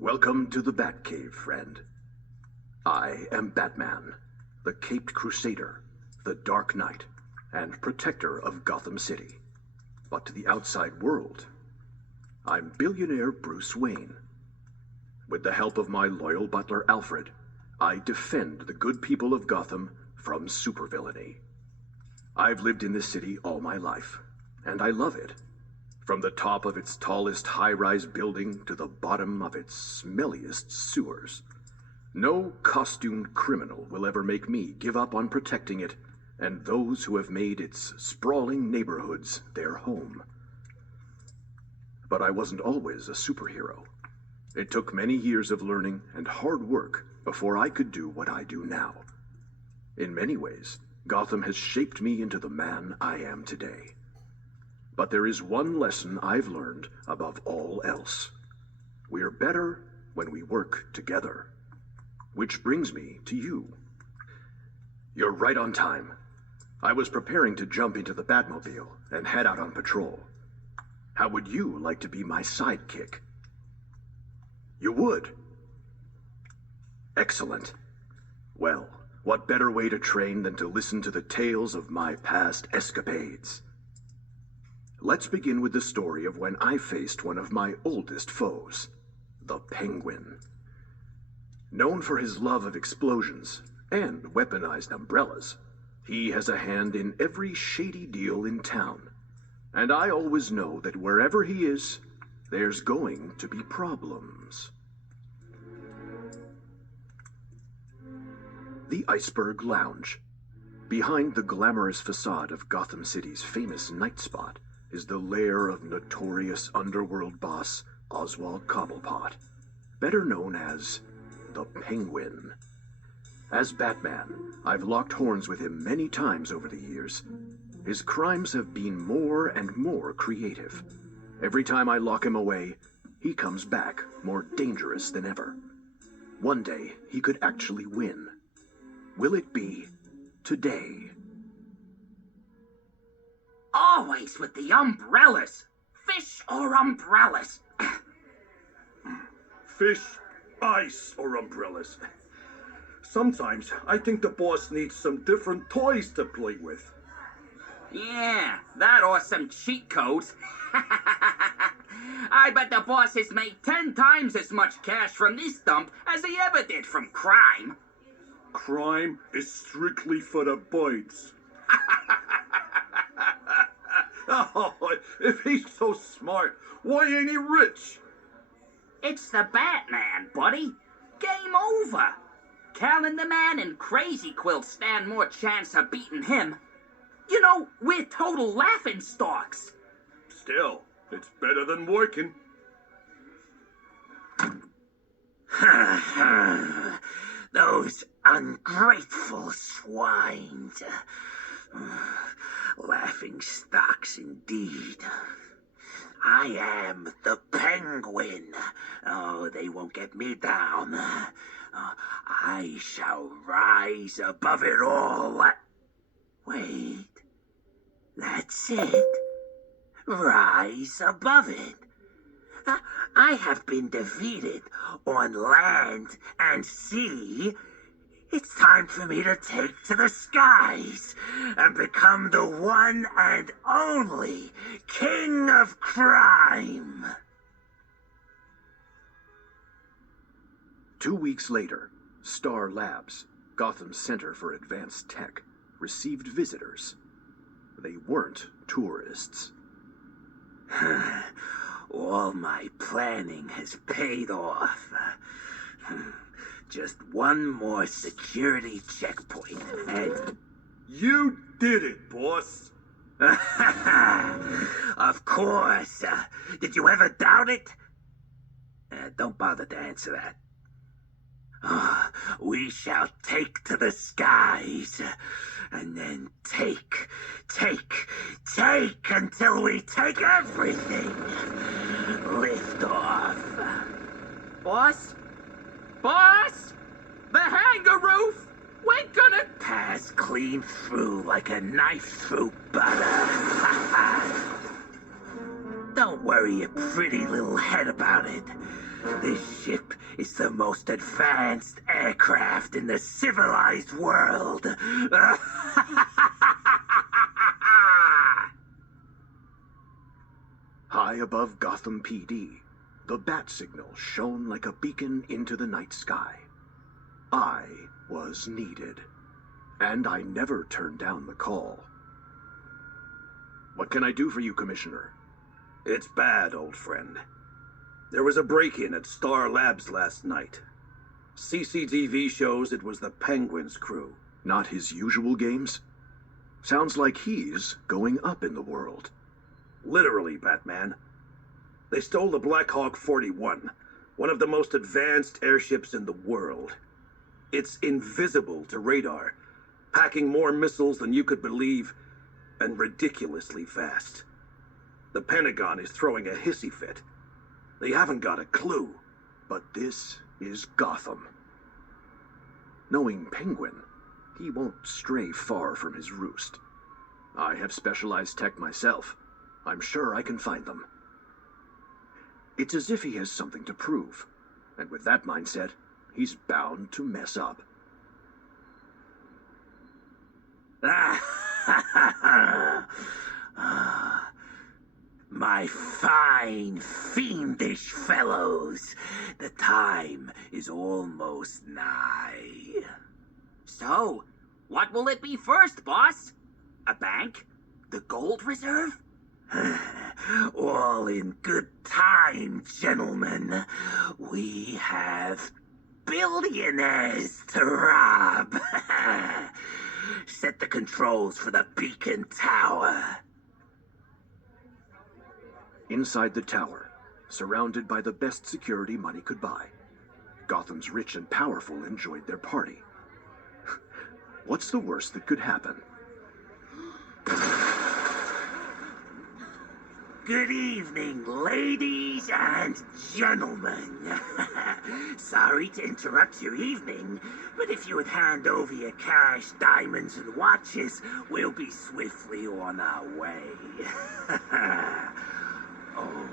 Welcome to the Batcave, friend. I am Batman, the Caped Crusader, the Dark Knight, and protector of Gotham City. But to the outside world, I'm billionaire Bruce Wayne. With the help of my loyal butler Alfred, I defend the good people of Gotham from super-villainy. I've lived in this city all my life, and I love it. From the top of its tallest high-rise building to the bottom of its smelliest sewers. No costumed criminal will ever make me give up on protecting it and those who have made its sprawling neighborhoods their home. But I wasn't always a superhero. It took many years of learning and hard work before I could do what I do now. In many ways, Gotham has shaped me into the man I am today. But there is one lesson I've learned above all else. We're better when we work together. Which brings me to you. You're right on time. I was preparing to jump into the Batmobile and head out on patrol. How would you like to be my sidekick? You would? Excellent. Well, what better way to train than to listen to the tales of my past escapades? Let's begin with the story of when I faced one of my oldest foes, the Penguin. Known for his love of explosions and weaponized umbrellas, he has a hand in every shady deal in town. And I always know that wherever he is, there's going to be problems. The Iceberg Lounge. Behind the glamorous facade of Gotham City's famous night spot is the lair of notorious underworld boss Oswald Cobblepot, better known as the Penguin. As Batman, I've locked horns with him many times over the years. His crimes have been more and more creative. Every time I lock him away, he comes back more dangerous than ever. One day, he could actually win. Will it be today? Always with the umbrellas. Fish or umbrellas? Fish, ice, or umbrellas. Sometimes I think the boss needs some different toys to play with. Yeah, that or some cheat codes. I bet the boss has made 10 times as much cash from this dump as he ever did from crime. Crime is strictly for the birds. Oh, if he's so smart, why ain't he rich? It's the Batman, buddy. Game over. Calendar Man and Crazy Quilt stand more chance of beating him. You know, we're total laughingstocks. Still, it's better than working. Those ungrateful swines. Laughing stocks indeed. I am the Penguin. Oh, they won't get me down. I shall rise above it all. Wait, that's it. Rise above it. I have been defeated on land and sea. It's time for me to take to the skies and become the one and only king of crime. 2 weeks later, Star Labs, Gotham's Center for Advanced Tech, received visitors. They weren't tourists. All my planning has paid off. Just one more security checkpoint, and... You did it, boss. Of course. Did you ever doubt it? Don't bother to answer that. We shall take to the skies, and then take until we take everything. Lift off. Boss? Boss? The hangar roof? We're gonna... Pass clean through like a knife through butter. Don't worry your pretty little head about it. This ship is the most advanced aircraft in the civilized world. High above Gotham PD, the bat signal shone like a beacon into the night sky. I was needed, and I never turned down the call. What can I do for you, Commissioner? It's bad, old friend. There was a break-in at Star Labs last night. CCTV shows it was the Penguin's crew. Not his usual games? Sounds like he's going up in the world. Literally, Batman. They stole the Black Hawk 41, one of the most advanced airships in the world. It's invisible to radar, packing more missiles than you could believe, and ridiculously fast. The Pentagon is throwing a hissy fit. They haven't got a clue. But this is Gotham. Knowing Penguin, he won't stray far from his roost. I have specialized tech myself. I'm sure I can find them. It's as if he has something to prove, and with that mindset, he's bound to mess up. My fine, fiendish fellows, the time is almost nigh. So, what will it be first, boss? A bank? The gold reserve? All in good time, gentlemen. We have billionaires to rob. Set the controls for the beacon tower. Inside the tower, surrounded by the best security money could buy, Gotham's rich and powerful enjoyed their party. What's the worst that could happen? Good evening, ladies and gentlemen. Sorry to interrupt your evening, but if you would hand over your cash, diamonds, and watches, we'll be swiftly on our way. Oh,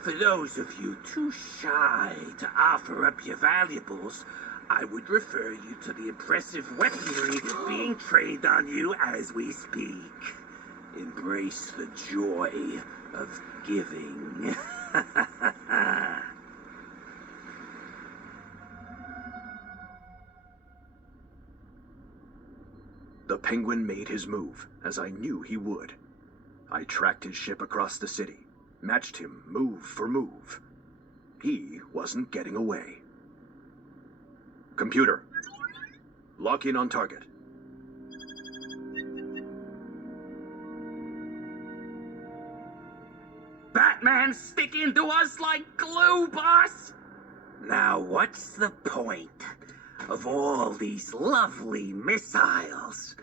for those of you too shy to offer up your valuables, I would refer you to the impressive weaponry being trained on you as we speak. Embrace the joy of giving. The Penguin made his move, as I knew he would. I tracked his ship across the city, matched him move for move. He wasn't getting away. Computer, lock in on target. Batman's sticking to us like glue, boss! Now what's the point of all these lovely missiles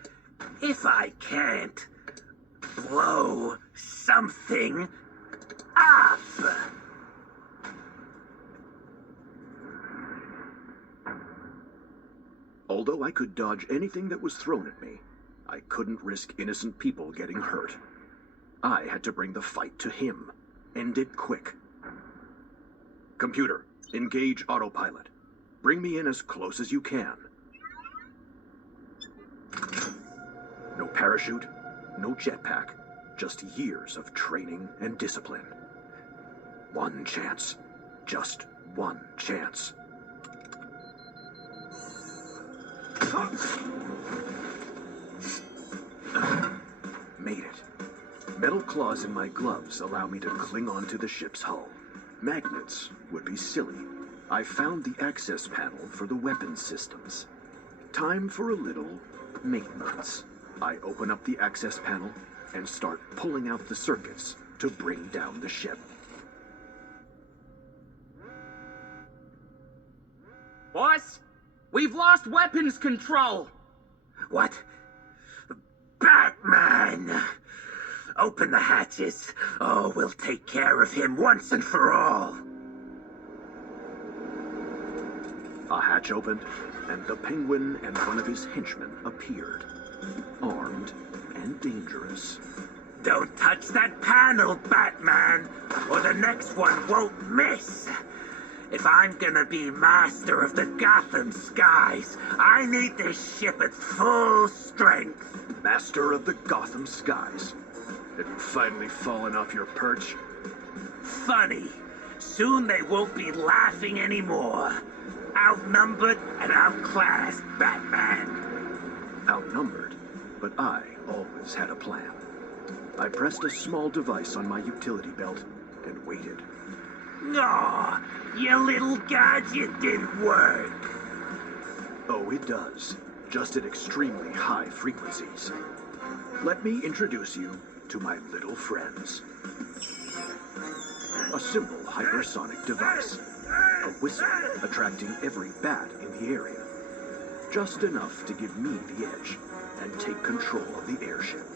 if I can't blow something up? Although I could dodge anything that was thrown at me, I couldn't risk innocent people getting hurt. I had to bring the fight to him. End it quick. Computer, engage autopilot. Bring me in as close as you can. No parachute, no jetpack, just years of training and discipline. One chance. Just one chance. Made it. Metal claws in my gloves allow me to cling onto the ship's hull. Magnets would be silly. I found the access panel for the weapons systems. Time for a little maintenance. I open up the access panel and start pulling out the circuits to bring down the ship. Boss, We've lost weapons control! What? Batman! Open the hatches. Oh, we'll take care of him once and for all. A hatch opened, and the Penguin and one of his henchmen appeared, armed and dangerous. Don't touch that panel, Batman, or the next one won't miss. If I'm gonna be master of the Gotham skies, I need this ship at full strength. Master of the Gotham skies. Have you finally fallen off your perch? Funny. Soon they won't be laughing anymore. Outnumbered and outclassed, Batman. Outnumbered, but I always had a plan. I pressed a small device on my utility belt and waited. Aw, your little gadget didn't work. Oh, it does. Just at extremely high frequencies. Let me introduce you to my little friends. A simple hypersonic device. A whistle attracting every bat in the area. Just enough to give me the edge and take control of the airship.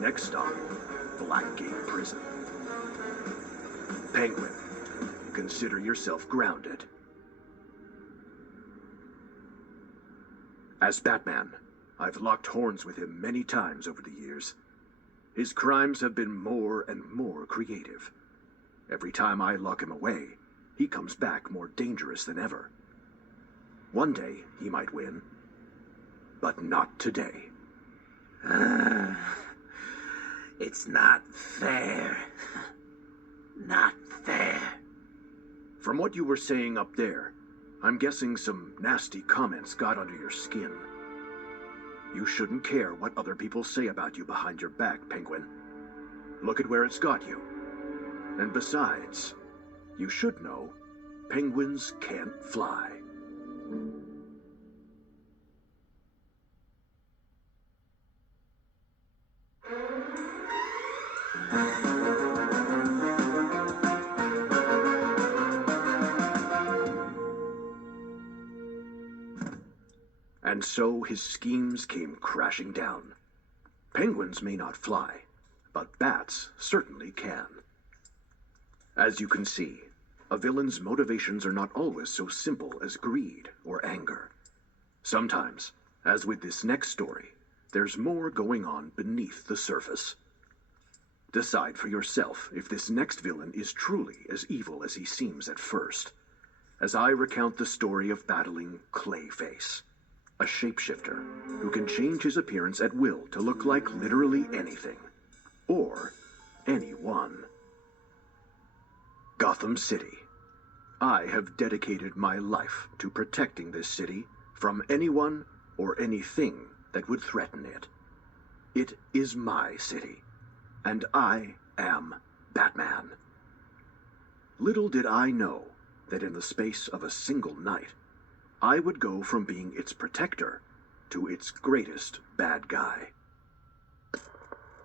Next stop, Blackgate Prison. Penguin, consider yourself grounded. As Batman, I've locked horns with him many times over the years. His crimes have been more and more creative. Every time I lock him away, he comes back more dangerous than ever. One day, he might win, but not today. It's not fair. Not fair. From what you were saying up there, I'm guessing some nasty comments got under your skin. You shouldn't care what other people say about you behind your back, Penguin. Look at where it's got you. And besides, you should know, penguins can't fly. And so his schemes came crashing down. Penguins may not fly, but bats certainly can. As you can see, a villain's motivations are not always so simple as greed or anger. Sometimes, as with this next story, there's more going on beneath the surface. Decide for yourself if this next villain is truly as evil as he seems at first, as I recount the story of battling Clayface, a shapeshifter who can change his appearance at will to look like literally anything, or anyone. Gotham City. I have dedicated my life to protecting this city from anyone or anything that would threaten it. It is my city, and I am Batman. Little did I know that in the space of a single night, I would go from being its protector to its greatest bad guy.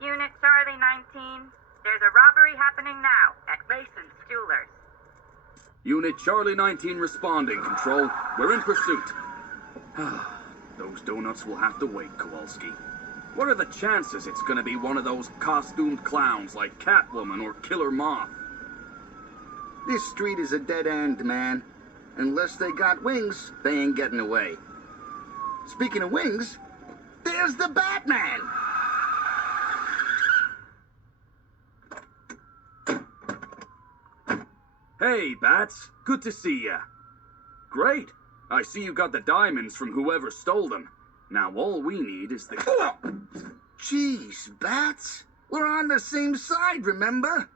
Unit Charlie 19, there's a robbery happening now at Mason's Jewelers. Unit Charlie 19 responding, Control. We're in pursuit. Those donuts will have to wait, Kowalski. What are the chances it's gonna be one of those costumed clowns like Catwoman or Killer Moth? This street is a dead end, man. Unless they got wings, they ain't getting away. Speaking of wings, there's the Batman! Hey, Bats. Good to see ya. Great. I see you got the diamonds from whoever stole them. Now all we need is the... Jeez, Bats. We're on the same side, remember?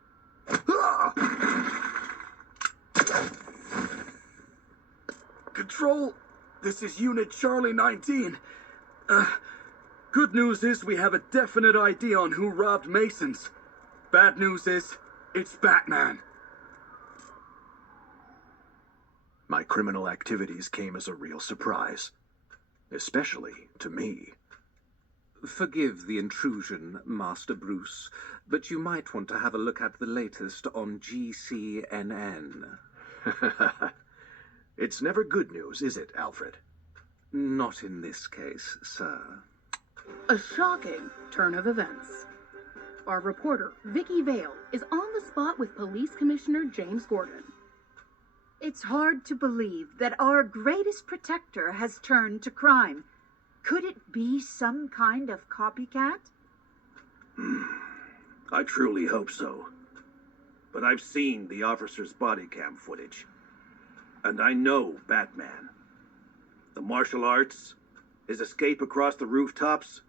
Control, this is Unit Charlie 19. Good news is we have a definite idea on who robbed Mason's. Bad news is, it's Batman. My criminal activities came as a real surprise, especially to me. Forgive the intrusion, Master Bruce, but you might want to have a look at the latest on GCNN. It's never good news, is it, Alfred? Not in this case, sir. A shocking turn of events. Our reporter, Vicky Vale, is on the spot with Police Commissioner James Gordon. It's hard to believe that our greatest protector has turned to crime. Could it be some kind of copycat? I truly hope so. But I've seen the officer's body cam footage. And I know Batman. The martial arts, his escape across the rooftops.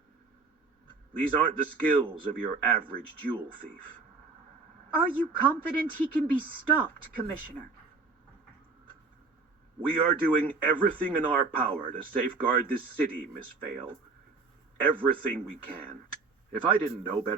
These aren't the skills of your average jewel thief. Are you confident he can be stopped, Commissioner? We are doing everything in our power to safeguard this city, Miss Vale. Everything we can. If I didn't know better...